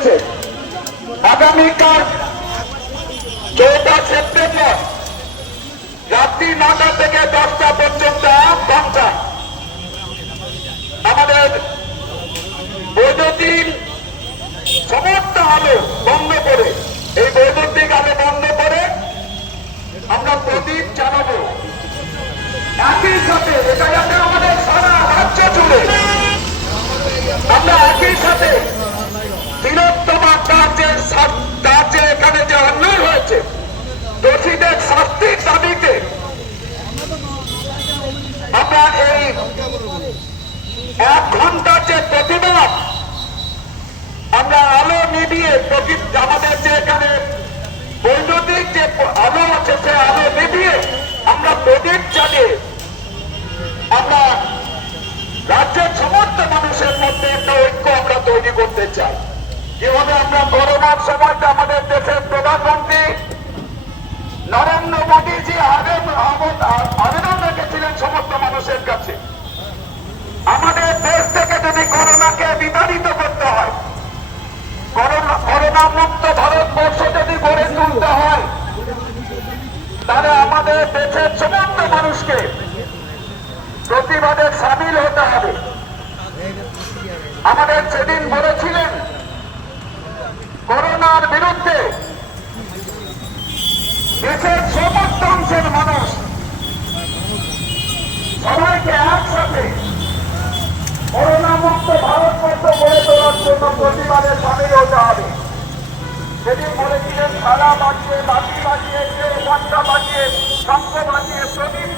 হয়েছে। আগামীকাল 4 সেপ্টেম্বর রাত্রি 9টা থেকে 10টা পর্যন্ত ঘন্টা আমাদের বৈদ্যুতিক সমস্ত আলো বন্ধ করে, এই বৈদ্যুতিক আলো বন্ধ করে আমরা প্রদীপ জ্বালাবো। একই সাথে এটা যাতে আমাদের সারা রাজ্য জুড়ে আমরা একই সাথে তিলোত্তমা তার যে এখানে যে অন্যায় হয়েছে, দোষীদের শাস্তির দাবিতে আমরা এই 1 ঘন্টার যে প্রতিবাদ, আমরা আলো নিভিয়ে আমাদের যে এখানে বৈদ্যুতিক যে আলো আছে সে আলো নিভিয়ে আমরা প্রদীপ জ্বালিয়ে আমরা রাজ্যের সমস্ত মানুষের মধ্যে একটা ঐক্য আমরা তৈরি করতে চাই। যেভাবে আমরা করোনার সময়টা আমাদের দেশের প্রধানমন্ত্রী নরেন্দ্র মোদীজি আবেদন রেখেছিলেন সমস্ত মানুষের কাছে, আমাদের দেশ থেকে যদি করোনাকে বিতাড়িত করতে হয়, করোনা মুক্ত ভারতবর্ষ যদি গড়ে তুলতে হয়, তাহলে আমাদের দেশের সমস্ত মানুষকে প্রতিবাদে সামিল হতে হবে। আমাদের সেদিন বলেছিলেন করোনার বিরুদ্ধে দেশের সমস্ত অংশের মানুষ সবাইকে একসাথে করোনা মুক্ত ভারতবর্ষ গড়ে তোলার জন্য প্রতিবাদে সামিল হতে হবে। সেদিন বলেছিলেন তালা বাজিয়ে, বাজি বাজিয়ে, ঘণ্টা বাজিয়ে, শঙ্খ বাজিয়ে, প্রদীপ